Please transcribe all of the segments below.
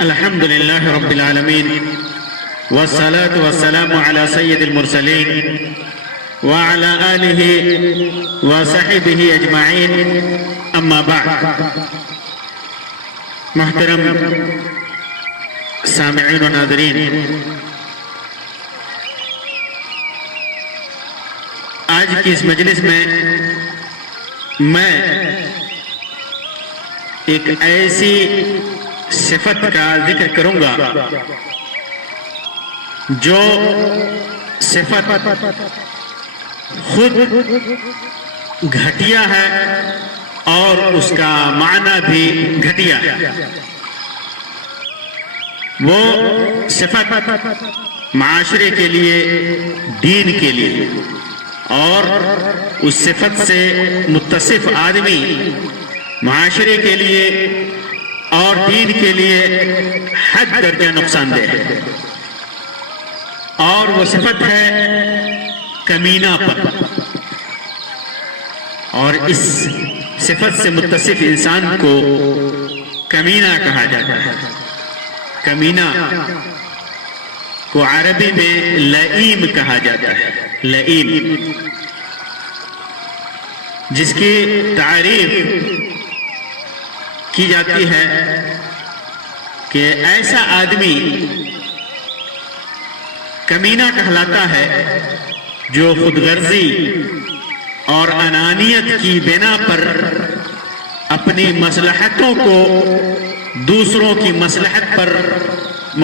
الحمد لله رب العالمين والصلاة والسلام على سيد المرسلين وعلى آله وصحبه أجمعين أما بعد. محترم سامعین و ناظرین، آج کی اس مجلس میں ایک ایسی صفت کا ذکر کروں گا جو صفت خود گھٹیا ہے اور اس کا معنی بھی گھٹیا ہے. وہ صفت معاشرے کے لیے، دین کے لیے، اور اس صفت سے متصف آدمی معاشرے کے لیے اور دین کے لیے حد درجہ نقصان دہ ہے. اور وہ صفت ہے کمینہ پن. اور اس صفت سے متصف انسان کو کمینہ کہا جاتا ہے. کمینہ کو عربی میں لئیم کہا جاتا ہے. لئیم، جس کی تعریف کی جاتی ہے کہ ایسا آدمی کمینہ کہلاتا ہے جو خود غرضی اور انانیت کی بنا پر اپنی مصلحتوں کو دوسروں کی مصلحت پر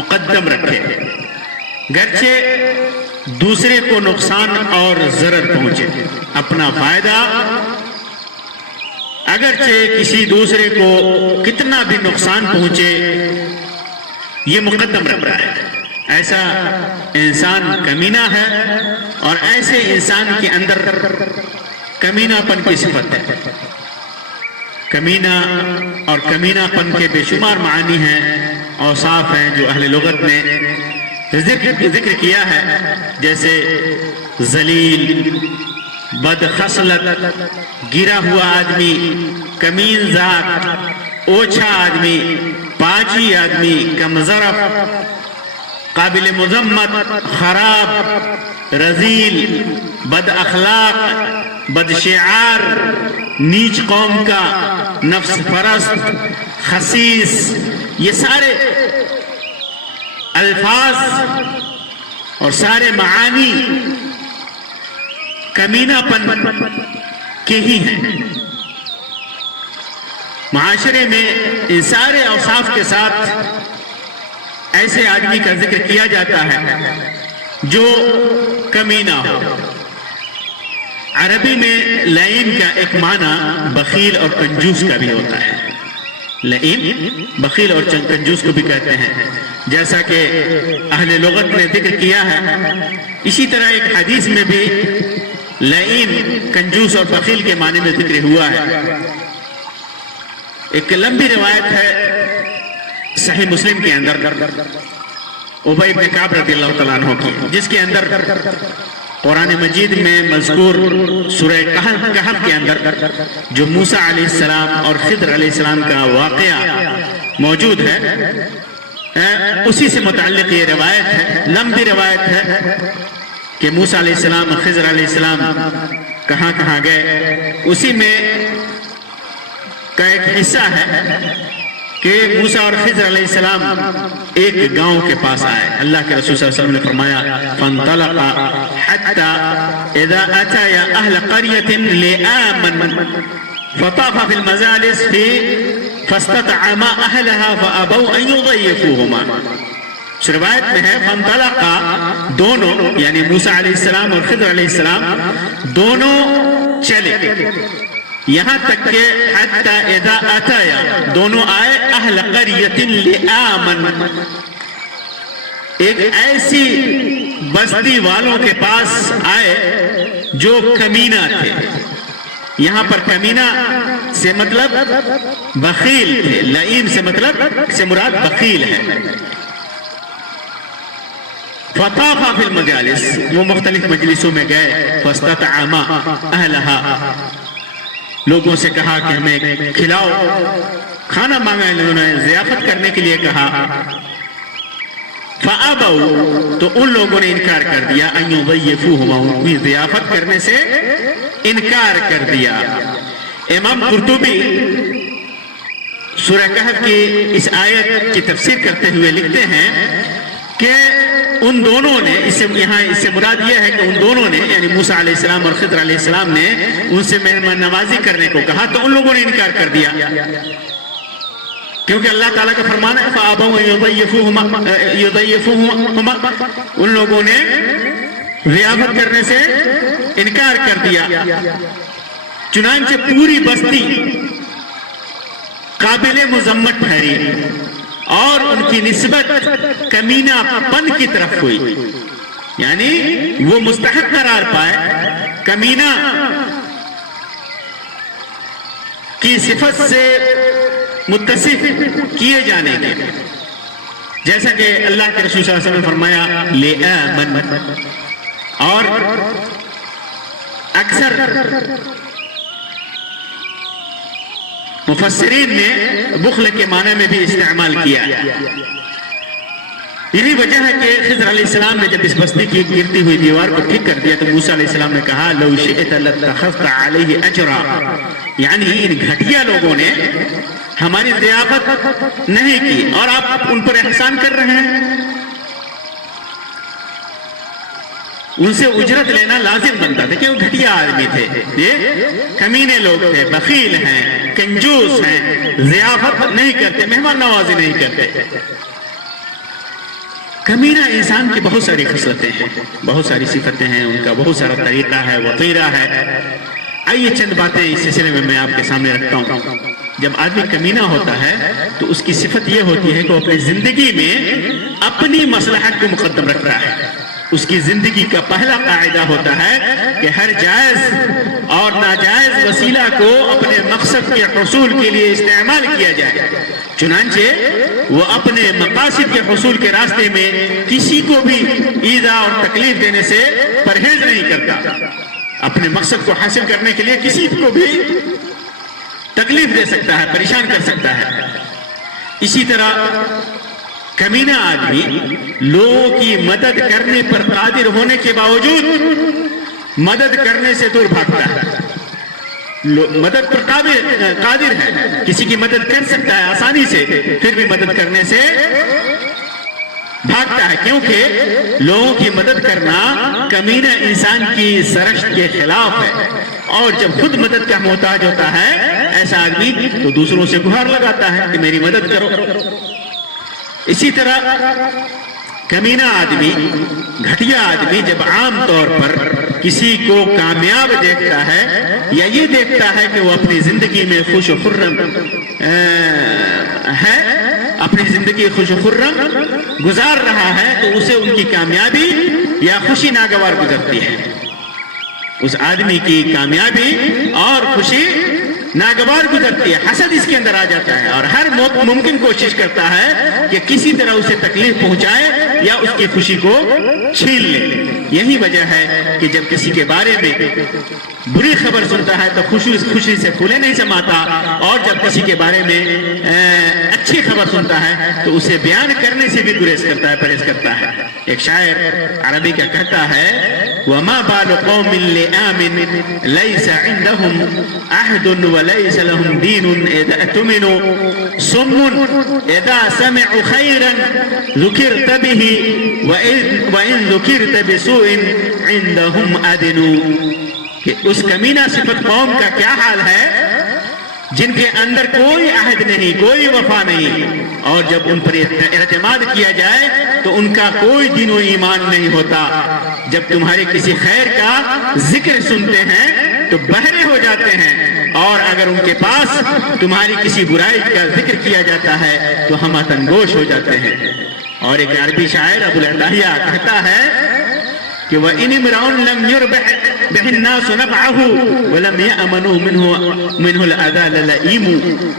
مقدم رکھے، گرچہ دوسرے کو نقصان اور ضرر پہنچے. اپنا فائدہ اگرچہ کسی دوسرے کو کتنا بھی نقصان پہنچے یہ مقدم رکھ رہا ہے. ایسا انسان کمینہ ہے، اور ایسے انسان کے اندر کمینہ پن کی صفت ہے. کمینہ اور کمینہ پن کے بے شمار معانی ہیں، اوصاف ہیں جو اہل لغت نے ذکر کیا ہے، جیسے ذلیل، بد خصلت، گرا ہوا آدمی، کمین ذات، اوچھا آدمی، پاجی آدمی، کمظرف، قابل مذمت، خراب، رذیل، بد اخلاق، بد شعار، نیچ قوم کا، نفس پرست، خسیس. یہ سارے الفاظ اور سارے معانی کمینہ پن کے ہی ہیں. معاشرے میں ان سارے اوصاف کے ساتھ ایسے آدمی کا ذکر کیا جاتا ہے جو کمینہ ہو. عربی میں لئیم کا ایک معنی بخیل اور کنجوس کا بھی ہوتا ہے. لئیم بخیل اور کنجوس کو بھی کہتے ہیں، جیسا کہ اہل لغت نے ذکر کیا ہے. اسی طرح ایک حدیث میں بھی لئیم، کنجوس اور بخیل کے معنی میں ذکر ہوا ہے. ایک لمبی روایت ہے صحیح مسلم کے اندر ابی بن کعب رضی اللہ تعالیٰ عنہ کی، جس کے اندر قرآن مجید میں مذکور سورہ کہف کے اندر جو موسیٰ علیہ السلام اور خضر علیہ السلام کا واقعہ موجود ہے، اسی سے متعلق یہ روایت ہے. لمبی روایت ہے کہ موسیٰ علیہ السلام، خضر علیہ السلام کہاں کہاں گئے. اسی میں کا ایک حصہ ہے کہ موسیٰ اور خضر علیہ السلام ایک گاؤں کے پاس آئے. اللہ کے رسول صلی اللہ علیہ وسلم نے فرمایا فَانْطَلَقَا حَتَّى إِذَا أَتَيَا أَهْلَ قَرْيَةٍ لِآمَنْ فَطَافَ فِي الْمَجَالِسِ فَاسْتَطْعَمَا أَهْلَهَا فَأَبَوْا أَنْ يُضَيِّفُوهُمَا. اس روایت میں ہے فَانْطَلَقَا، دونوں یعنی موسیٰ علیہ السلام اور خضر علیہ السلام دونوں چلے، یہاں تک کہ حتی اذا اتایا، دونوں آئے اہل قریۃ لآمن، ایک ایسی بستی والوں کے پاس آئے جو کمینہ تھے. یہاں پر کمینہ سے مطلب بخیل تھے، لئیم سے مطلب سے مراد بخیل ہے. فطافا فی المجالس، وہ مختلف مجلسوں میں گئے. فاستطعما اہلہا، لوگوں سے کہا کہ ہمیں کھلاؤ. کھانا مانگا انہوں نے، ضیافت کرنے کے لیے کہا، فَأَبَوْا تو ان لوگوں نے انکار کر دیا، أَن يُضَيِّفُوهُمَا ان کی ضیافت کرنے سے انکار کر دیا۔ امام قرطبی سورہ کہف کی اس آیت کی تفسیر کرتے ہوئے لکھتے ہیں کہ ان دونوں نے، اس سے مراد یہ ہے کہ ان دونوں نے یعنی موسیٰ علیہ السلام اور خضر علیہ السلام نے ان سے مہمان نوازی کرنے کو کہا تو ان لوگوں نے انکار کر دیا، کیونکہ اللہ تعالیٰ کا فرمان ہے فَأَبَوْا أَن يُضَيِّفُوهُمَا ان لوگوں نے ضیافت کرنے سے انکار کر دیا۔ چنانچہ پوری بستی قابل مذمت ٹھہری اور ان کی نسبت کمینہ پن کی طرف ہوئی، یعنی وہ مستحق قرار پائے کمینہ کی صفت سے متصف کیے جانے کے، جیسا کہ اللہ کے رسول صلی اللہ علیہ وسلم نے فرمایا لِآمَنَ، اور اکثر مفسرین نے بخل کے معنی میں بھی استعمال کیا۔ یہی وجہ ہے کہ خضر علیہ السلام نے جب اس بستی کی گرتی ہوئی دیوار کو ٹھیک کر دیا تو موسیٰ علیہ السلام نے کہا لو شئت لاتخذت علیہ اجرا، یعنی ان گھٹیا لوگوں نے ہماری ضیافت نہیں کی اور آپ ان پر احسان کر رہے ہیں، ان سے اجرت لینا لازم بنتا تھا کہ وہ گھٹیا آدمی تھے، یہ کمینے لوگ تھے، بخیل ہیں، کنجوس ہیں، ضیافت نہیں کرتے، مہمان نوازی نہیں کرتے۔ کمینہ انسان کی بہت ساری خصلتیں ہیں، بہت ساری صفتیں ہیں، ان کا بہت سارا طریقہ ہے، وطیرہ ہے۔ آئیے چند باتیں اس سلسلے میں میں آپ کے سامنے رکھتا ہوں۔ جب آدمی کمینہ ہوتا ہے تو اس کی صفت یہ ہوتی ہے کہ وہ اپنی زندگی میں اپنی مصلحت کو مقدم رکھتا ہے۔ اس کی زندگی کا پہلا قاعدہ ہوتا ہے کہ ہر جائز اور ناجائز وسیلہ کو اپنے مقصد کے حصول کے لیے استعمال کیا جائے، چنانچہ وہ اپنے مقاصد کے حصول کے راستے میں کسی کو بھی ایذا اور تکلیف دینے سے پرہیز نہیں کرتا، اپنے مقصد کو حاصل کرنے کے لیے کسی کو بھی تکلیف دے سکتا ہے، پریشان کر سکتا ہے۔ اسی طرح کمینہ آدمی لوگوں کی مدد کرنے پر قادر ہونے کے باوجود مدد کرنے سے دور بھاگتا ہے۔ مدد پر قادر ہے، کسی کی مدد کر سکتا ہے آسانی سے، پھر بھی مدد کرنے سے بھاگتا ہے، کیونکہ لوگوں کی مدد کرنا کمینہ انسان کی سرشت کے خلاف ہے، اور جب خود مدد کا محتاج ہوتا ہے ایسا آدمی تو دوسروں سے گہار لگاتا ہے کہ میری مدد کرو۔ اسی طرح کمینہ آدمی، گھٹیا آدمی جب عام طور پر کسی کو کامیاب دیکھتا ہے یا یہ دیکھتا ہے کہ وہ اپنی زندگی میں خوش و خرم ہے، اپنی زندگی خوش و خرم گزار رہا ہے، تو اسے ان کی کامیابی یا خوشی ناگوار گزرتی ہے۔ اس آدمی کی کامیابی اور خوشی ناگوار گزرتی ہے، حسد اس کے اندر آ جاتا ہے اور ہر ممکن کوشش کرتا ہے کہ کسی طرح اسے تکلیف پہنچائے یا اس کی خوشی کو چھین لے۔ یہی وجہ ہے کہ جب کسی کے بارے میں بری خبر سنتا ہے تو خوشی سے پھولے نہیں سماتا، اور جب کسی کے بارے میں اچھی خبر سنتا ہے تو اسے بیان کرنے سے بھی گریز کرتا ہے، پرہیز کرتا ہے۔ ایک شاعر عربی کا کہتا ہے وَمَا بَالُ قَوْمٍ لِآمٍ لَيْسَ عِنْدَهُمْ عَهْدٌ وَلَيْسَ لَهُمْ دِينٌ إِذَا اؤْتُمِنُوا صُمٌّ إِذَا سَمِعُوا خَيْرًا ذُكِرْتَ بِهِ وَإِنْ ذُكِرْتَ بِسُوءٍ عِنْدَهُمْ أَدْنُوا، کہ اس کمینہ صفت قوم کا کیا حال ہے جن کے اندر کوئی عہد نہیں، کوئی وفا نہیں، اور جب ان پر اعتماد کیا جائے تو ان کا کوئی دین و ایمان نہیں ہوتا۔ جب تمہارے کسی خیر کا ذکر سنتے ہیں تو بہرے ہو جاتے ہیں، اور اگر ان کے پاس تمہاری کسی برائی کا ذکر کیا جاتا ہے تو ہم تنگوش ہو جاتے ہیں۔ اور ایک عربی شاعر ابو العلاہیہ کہتا ہے کہ وَإِنِ امْرَؤٌ لَمْ يُرْبِحْ بِهِ النَّاسُ نَفْعَهُ وَلَمْ يَأْمَنُوا مِنْهُ الْأَذَى لَلَئِيمُ،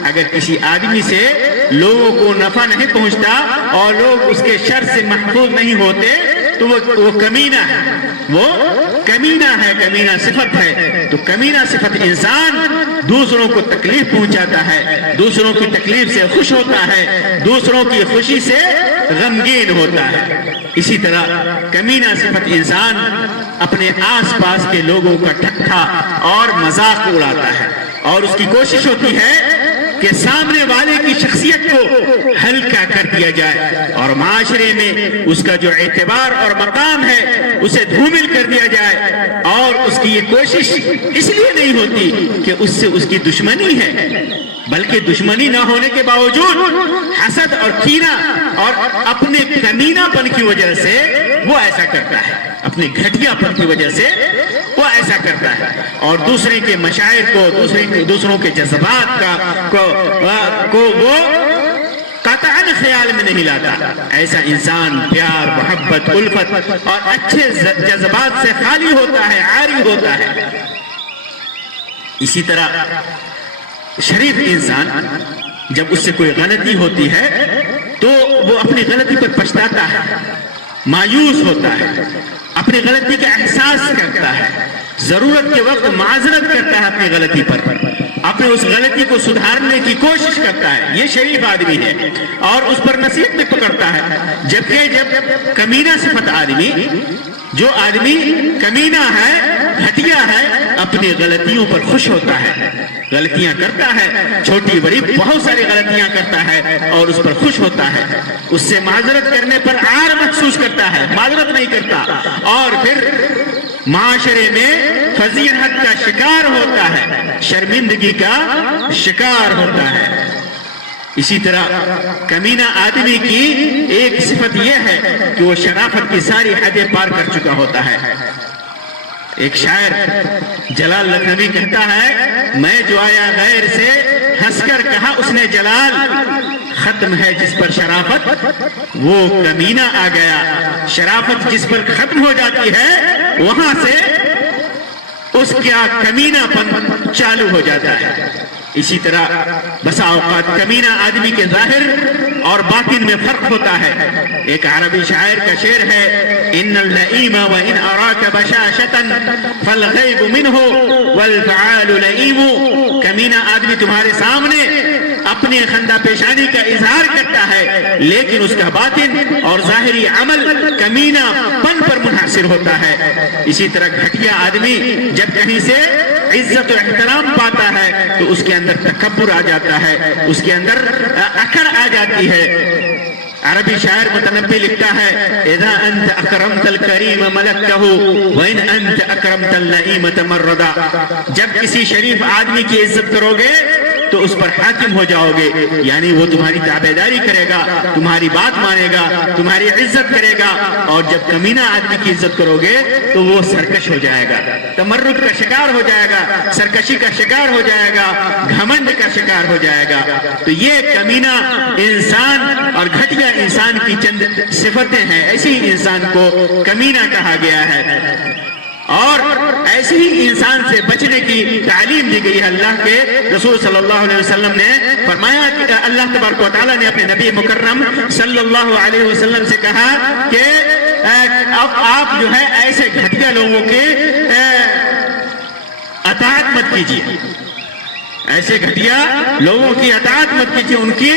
اگر کسی آدمی سے لوگوں کو نفع نہیں پہنچتا اور لوگ اس کے شر سے محفوظ نہیں ہوتے تو وہ کمینہ ہے، وہ کمینہ ہے، کمینہ صفت ہے۔ تو کمینہ صفت انسان دوسروں کو تکلیف پہنچاتا ہے، دوسروں کی تکلیف سے خوش ہوتا ہے، دوسروں کی خوشی سے غمگین ہوتا ہے۔ اسی طرح کمینہ صفت انسان اپنے آس پاس کے لوگوں کا ٹھٹھا اور مذاق اڑاتا ہے، اور اس کی کوشش ہوتی ہے کہ سامنے والے کی شخصیت کو ہلکا کر دیا جائے اور معاشرے میں اس کا جو اعتبار اور مقام ہے اسے دھومل کر دیا جائے۔ اور اس کی یہ کوشش اس لیے نہیں ہوتی کہ اس سے اس کی دشمنی ہے، بلکہ دشمنی نہ ہونے کے باوجود حسد اور کینہ اور اپنے کمینہ پن کی وجہ سے وہ ایسا کرتا ہے، اپنے گھٹیا پن کی وجہ سے وہ ایسا کرتا ہے، اور دوسرے کے مشاعر کو، دوسروں کے جذبات کو وہ قطعاً خیال میں نہیں لاتا۔ ایسا انسان پیار، محبت، الفت اور اچھے جذبات سے خالی ہوتا ہے، عاری ہوتا ہے۔ اسی طرح شریف انسان جب اس سے کوئی غلطی ہوتی ہے تو وہ اپنی غلطی پر پچھتاتا ہے، مایوس ہوتا ہے، اپنی غلطی کا احساس کرتا ہے، ضرورت کے وقت معذرت کرتا ہے اپنی غلطی پر، اپنے اس غلطی کو سدھارنے کی کوشش کرتا ہے۔ یہ شریف آدمی ہے اور اس پر نصیحت بھی پکڑتا ہے۔ جبکہ جب کمینہ صفت آدمی، جو آدمی کمینہ ہے، گھٹیا ہے، اپنی غلطیوں پر خوش ہوتا ہے، غلطیاں کرتا ہے، چھوٹی بڑی بہت ساری غلطیاں کرتا ہے اور اس پر خوش ہوتا ہے، اس سے معذرت کرنے پر عار محسوس کرتا ہے، معذرت نہیں کرتا، اور پھر معاشرے میں فضیحت کا شکار ہوتا ہے، شرمندگی کا شکار ہوتا ہے۔ اسی طرح کمینہ آدمی کی ایک صفت یہ ہے کہ وہ شرافت کی ساری حدیں پار کر چکا ہوتا ہے۔ ایک شاعر جلال لکھنوی کہتا ہے، میں جو آیا غیر سے ہنس کر کہا اس نے جلال، ختم ہے جس پر شرافت وہ کمینہ آ گیا۔ شرافت جس پر ختم ہو جاتی ہے وہاں سے اس کا کمینہ پن چالو ہو جاتا ہے۔ اسی طرح بسا اوقات کمینہ آدمی کے ظاہر اور باطن میں فرق ہوتا ہے۔ ایک عربی شاعر کا شعر ہے، ان اللئیم وان اراک بشاشتا فالغیب منہ والفعال لئیم۔ کمینہ آدمی تمہارے سامنے اپنے خندہ پیشانی کا اظہار کرتا ہے، لیکن اس کا باطن اور ظاہری عمل کمینہ پن پر منحصر ہوتا ہے۔ اسی طرح گھٹیا آدمی جب کہیں سے عزت و احترام پاتا ہے تو اس کے اندر تکبر آ جاتا ہے، اس کے اندر اکڑ آ جاتی ہے۔ عربی شاعر متنبی لکھتا ہے، اذا انت اکرمت الکریم ملکتہ وان انت اکرمت اللئیم تمردا۔ جب کسی شریف آدمی کی عزت کرو گے تو اس پر حاکم ہو جاؤ گے، یعنی وہ تمہاری تابعداری کرے گا، تمہاری بات مانے گا، تمہاری عزت کرے گا، اور جب کمینہ آدمی کی عزت کرو گے تو وہ سرکش ہو جائے گا، تمرد کا شکار ہو جائے گا، سرکشی کا شکار ہو جائے گا، گھمنڈ کا شکار ہو جائے گا۔ تو یہ کمینہ انسان اور گھٹیا انسان کی چند صفتیں ہیں، ایسے ہی انسان کو کمینہ کہا گیا ہے، اور ایسے ہی انسان سے بچنے کی تعلیم دی گئی ہے۔ اللہ کے رسول صلی اللہ علیہ وسلم نے فرمایا کہ اللہ تبارک و تعالیٰ نے اپنے نبی مکرم صلی اللہ علیہ وسلم سے کہا کہ اب آپ جو ہے ایسے گھٹیا لوگوں کے اطاعت مت کیجیے، ایسے گھٹیا لوگوں کی اطاعت مت کیجیے، ان کی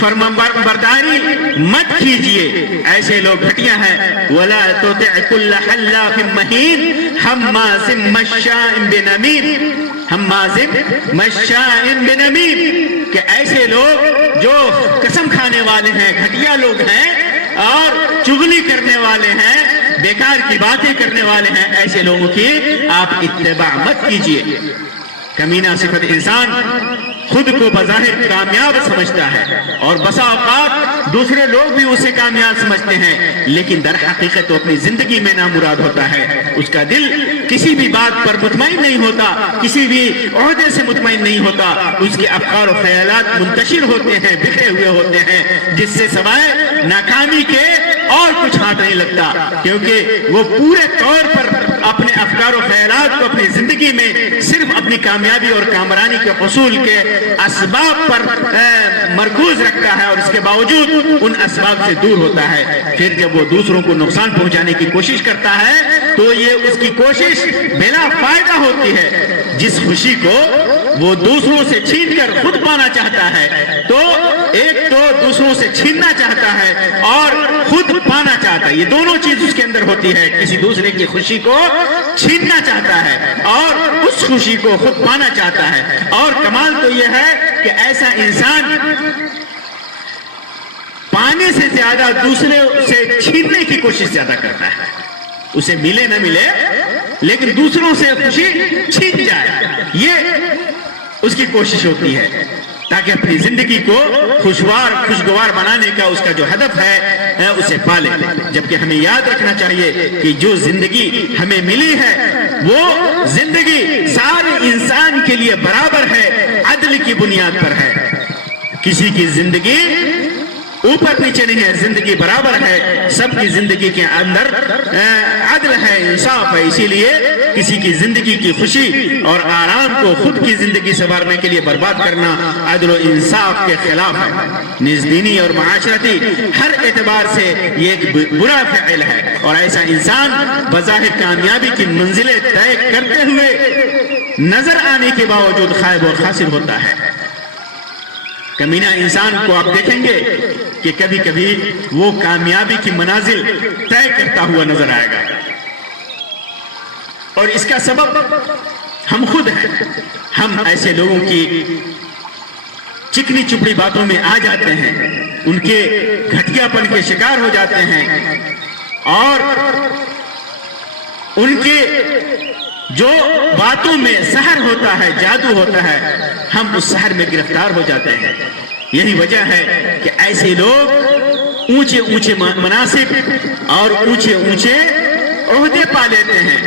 فرمانبرداری مت کیجیے، ایسے لوگ گھٹیا ہیں۔ وَلَا تُطِعْ كُلَّ حَلَّافٍ مَّهِينٍ حَمَّازٍ مَّشَّاءٍ بِنَمِيمٍ، حَمَّازٍ مَّشَّاءٍ بِنَمِيمٍ، کہ ایسے لوگ جو قسم کھانے والے ہیں، گھٹیا لوگ ہیں اور چغلی کرنے والے ہیں، بیکار کی باتیں کرنے والے ہیں، ایسے لوگوں کی آپ اتباع مت کیجیے۔ کمینہ صفت انسان خود کو بظاہر کامیاب سمجھتا ہے اور بسا اوقات دوسرے لوگ بھی اسے کامیاب سمجھتے ہیں، لیکن در حقیقت وہ اپنی زندگی میں نامراد ہوتا ہے۔ اس کا دل کسی بھی بات پر مطمئن نہیں ہوتا، کسی بھی عہدے سے مطمئن نہیں ہوتا، اس کے افکار و خیالات منتشر ہوتے ہیں، بکھرے ہوئے ہوتے ہیں، جس سے سوائے ناکامی کے اور کچھ ہاتھ نہیں لگتا، کیونکہ وہ پورے طور پر اپنے افکار و خیالات کو اپنی زندگی میں صرف اپنی کامیابی اور کامرانی کے حصول کے اسباب پر مرکوز رکھتا ہے، اور اس کے باوجود ان اسباب سے دور ہوتا ہے۔ پھر جب وہ دوسروں کو نقصان پہنچانے کی کوشش کرتا ہے تو یہ اس کی کوشش بلا فائدہ ہوتی ہے۔ جس خوشی کو وہ دوسروں سے چھین کر خود پانا چاہتا ہے، تو ایک تو دوسروں سے چھیننا چاہتا ہے اور خود پانا چاہتا ہے، یہ دونوں چیز اس کے اندر ہوتی ہے، کسی دوسرے کی خوشی کو چھیننا چاہتا ہے اور اس خوشی کو خود پانا چاہتا ہے۔ اور کمال تو یہ ہے کہ ایسا انسان پانے سے زیادہ دوسرے سے چھیننے کی کوشش زیادہ کرتا ہے، اسے ملے نہ ملے لیکن دوسروں سے خوشی چھین جائے، یہ اس کی کوشش ہوتی ہے تاکہ اپنی زندگی کو خوشگوار بنانے کا اس کا جو ہدف ہے اسے پالے۔ جبکہ ہمیں یاد رکھنا چاہیے کہ جو زندگی ہمیں ملی ہے وہ زندگی سارے انسان کے لیے برابر ہے، عدل کی بنیاد پر ہے، کسی کی زندگی اوپر نیچے نہیں ہے، زندگی برابر ہے، سب کی زندگی کے اندر عدل ہے، انصاف ہے۔ اسی لیے کسی کی زندگی کی خوشی اور آرام کو خود کی زندگی سنوارنے کے لیے برباد کرنا عدل و انصاف کے خلاف ہے، نز دینی اور معاشرتی ہر اعتبار سے یہ ایک برا فعل ہے، اور ایسا انسان بظاہر کامیابی کی منزلیں طے کرتے ہوئے نظر آنے کے باوجود خائب اور خاسر ہوتا ہے۔ کمینہ انسان کو آپ دیکھیں گے کہ کبھی کبھی وہ کامیابی کی منازل طے کرتا ہوا نظر آئے گا، اور اس کا سبب ہم خود ہیں۔ ہم ایسے لوگوں کی چکنی چپڑی باتوں میں آ جاتے ہیں، ان کے گھٹیا پن کے شکار ہو جاتے ہیں، اور ان کے جو باتوں میں سحر ہوتا ہے، جادو ہوتا ہے، ہم اس سحر میں گرفتار ہو جاتے ہیں۔ یہی وجہ ہے کہ ایسے لوگ اونچے اونچے مناصب اور اونچے اونچے عہدے پا لیتے ہیں۔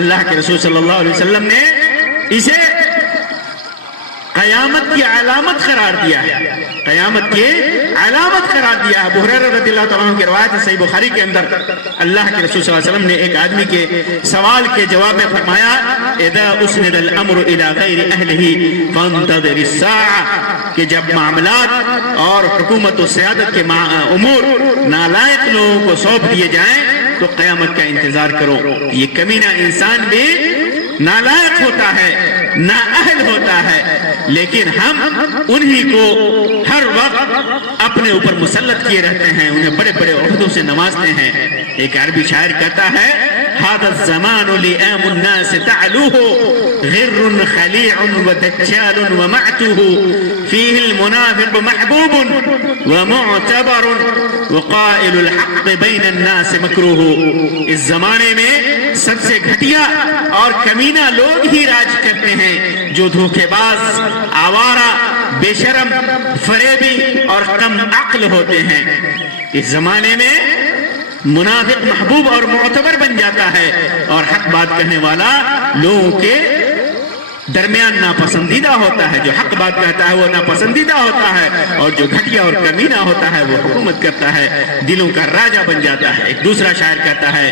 اللہ کے رسول صلی اللہ علیہ وسلم نے اسے قیامت کی علامت قرار دیا ہے، قیامت کی علامت قرار دیا ہے۔ ابو ہریرہ رضی اللہ تعالیٰ عنہ کی روایت ہے صحیح بخاری کے اندر، اللہ کے رسول صلی اللہ علیہ وسلم نے ایک آدمی کے سوال کے جواب میں فرمایا اذا اسند الامر الى غیر اہلہ فانتظر الساعہ، کہ جب معاملات اور حکومت و سیادت کے امور نالائق لوگوں کو سونپ دیے جائیں تو قیامت کا انتظار کرو۔ یہ کمینہ انسان بھی نالائق ہوتا ہے، نااہل ہوتا ہے، لیکن ہم انہی کو ہر وقت اپنے اوپر مسلط کیے رہتے ہیں، انہیں بڑے بڑے عہدوں سے نوازتے ہیں۔ ایک عربی شاعر کہتا ہے هذا الزمان لئام الناس تعلوه غر خليع ودجال ومعتوه فيه المنافق محبوب ومعتبر وقائل الحق بين الناس مكروه۔ اس زمانے میں سب سے گھٹیا اور کمینہ لوگ ہی راج کرتے ہیں، جو دھوکے باز، آوارہ، بے شرم، فریبی اور کم عقل ہوتے ہیں۔ اس زمانے میں منافق محبوب اور معتبر بن جاتا ہے، اور حق بات کہنے والا لوگوں کے درمیان ناپسندیدہ ہوتا ہے۔ جو حق بات کہتا ہے وہ ناپسندیدہ ہوتا ہے، اور جو گھٹیا اور کمینہ ہوتا ہے وہ حکومت کرتا ہے، دلوں کا راجہ بن جاتا ہے۔ ایک دوسرا شاعر کہتا ہے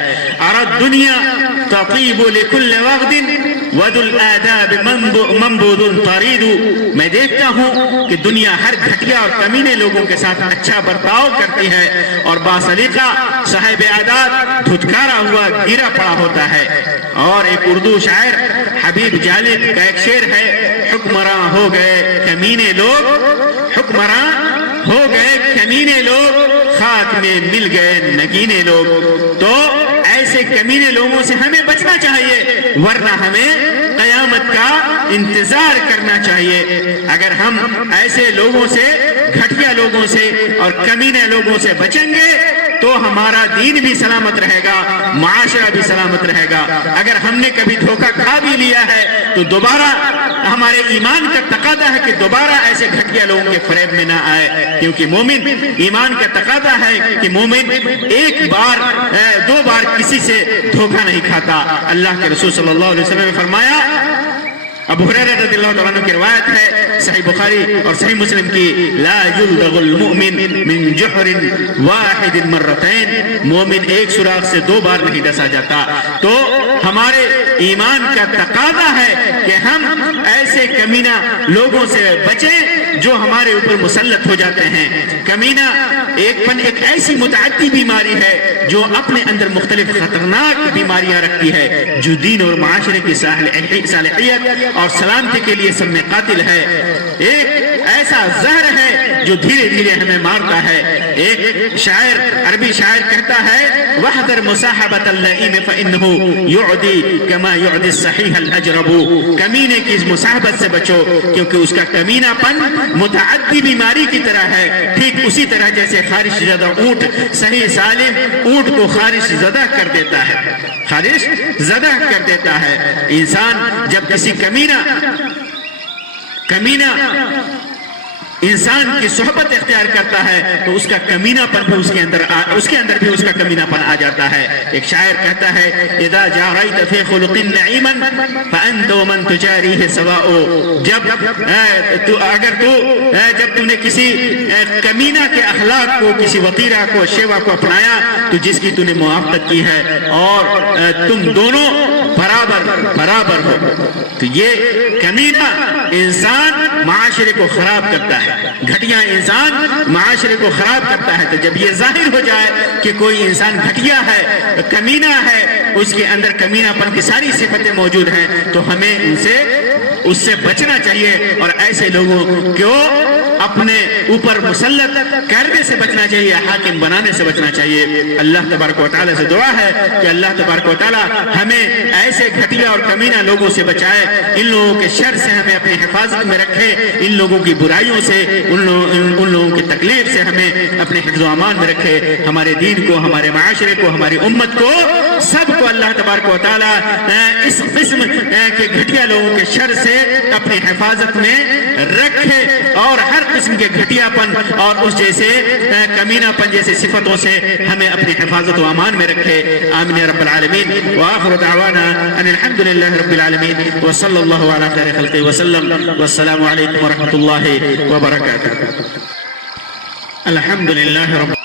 ارد دنیا تطیب لکل وغد ود الآداب منبوذ طرید، میں دیکھتا ہوں کہ دنیا ہر گھٹیا اور کمینے لوگوں کے ساتھ اچھا برتاؤ کرتی ہے، اور باسلیقہ صاحب عادات دھتکارا ہوا گرا پڑا ہوتا ہے۔ اور ایک اردو شاعر حبیب جالب کا ایک شعر ہے حکمراں ہو گئے کمینے لوگ، حکمراں ہو گئے کمینے لوگ، خاک میں مل گئے نگینے لوگ۔ تو ایسے کمینے لوگوں سے ہمیں بچنا چاہیے، ورنہ ہمیں قیامت کا انتظار کرنا چاہیے۔ اگر ہم ایسے لوگوں سے، گھٹیا لوگوں سے اور کمینے لوگوں سے بچیں گے تو ہمارا دین بھی سلامت رہے گا، معاشرہ بھی سلامت رہے گا۔ اگر ہم نے کبھی دھوکہ کھا بھی لیا ہے تو دوبارہ ہمارے ایمان کا تقاضا ہے کہ دوبارہ ایسے گھٹیا لوگوں کے فریب میں نہ آئے، کیونکہ مومن ایمان کا تقاضا ہے کہ مومن ایک بار دو بار کسی سے دھوکہ نہیں کھاتا۔ اللہ کے رسول صلی اللہ علیہ وسلم نے فرمایا، ابو ہریرہ رضی اللہ تعالیٰ عنہ کی روایت ہے صحیح بخاری اور صحیح مسلم کی، لا یلدغ المؤمن من جحر واحد مرتين، مومن ایک سوراخ سے دو بار نہیں ڈسا جاتا۔ تو ہمارے ایمان کا تقاضا ہے کہ ہم ایسے کمینہ لوگوں سے بچیں جو ہمارے اوپر مسلط ہو جاتے ہیں۔ کمینہ ایک ایسی متعدی بیماری ہے جو اپنے اندر مختلف خطرناک بیماریاں رکھتی ہے، جو دین اور معاشرے کی صالحیت اور سلامتی کے لیے سب میں قاتل ہے۔ ایک ایسا زہر ہے جو دھیرے دھیرے ہمیں مارتا ہے۔ ایک شاعر، عربی شاعر کہتا ہے وَحْذَرْ مُصَاحَبَةَ اللَّئِيمِ فَإِنَّهُ يُعْدِي كَمَا يُعْدِي الصَّحِيحَ الْأَجْرَبُ۔ کمینے کی اس مصاحبت سے بچو، کیونکہ اس کا کمینہ پن متعدی بیماری کی طرح ہے، ٹھیک اسی طرح جیسے خارش زدہ اونٹ صحیح سالم اونٹ کو خارش زدہ کر دیتا ہے، خارش زدہ کر دیتا ہے۔ انسان جب کسی کمینہ انسان کی صحبت اختیار کرتا ہے تو اس کا کمینہ پن بھی اس کے اندر بھی اس کا کمینہ پن آ جاتا ہے۔ ایک شاعر کہتا ہے اذا جاريت في خلق نعيما فانت ومن تجاريه سواء۔ جب تو نے کسی کمینہ کے اخلاق کو، کسی وطیرہ کو، شیوا کو اپنایا تو جس کی تو نے موافقت کی ہے اور تم دونوں برابر ہو۔ تو یہ کمینہ انسان معاشرے کو خراب کرتا ہے، گھٹیا انسان معاشرے کو خراب کرتا ہے۔ تو جب یہ ظاہر ہو جائے کہ کوئی انسان گھٹیا ہے، کمینہ ہے، اس کے اندر کمینہ پن کی ساری صفتیں موجود ہیں، تو ہمیں اس سے بچنا چاہیے اور ایسے لوگوں کو اپنے اوپر مسلط کرنے سے بچنا چاہیے، حاکم بنانے سے بچنا چاہیے۔ اللہ تبارک و تعالیٰ سے دعا ہے کہ اللہ تبارک و تعالیٰ ہمیں ایسے گھٹیا اور کمینہ لوگوں سے بچائے، ان لوگوں کے شر سے ہمیں اپنی حفاظت میں رکھے، ان لوگوں کی برائیوں سے، ان لوگوں کی تکلیف سے ہمیں اپنے حفظ و امان میں رکھے۔ ہمارے دین کو، ہمارے معاشرے کو، ہماری امت کو، سب کو اللہ تبارک و تعالیٰ اس قسم کے گھٹیا لوگوں کے شر سے اپنی حفاظت میں رکھے اور ہر قسم کے گھٹیا پن اور اس جیسے کمینہ پن جیسے صفتوں سے ہمیں اپنی حفاظت و امان میں رکھے۔ آمین یا رب العالمین۔ وآخر دعوانا ان الحمد للہ رب العالمین وصلی اللہ علی خیر خلقہ وسلم والسلام علیکم ورحمۃ اللہ وبرکاتہ۔ الحمد للہ رب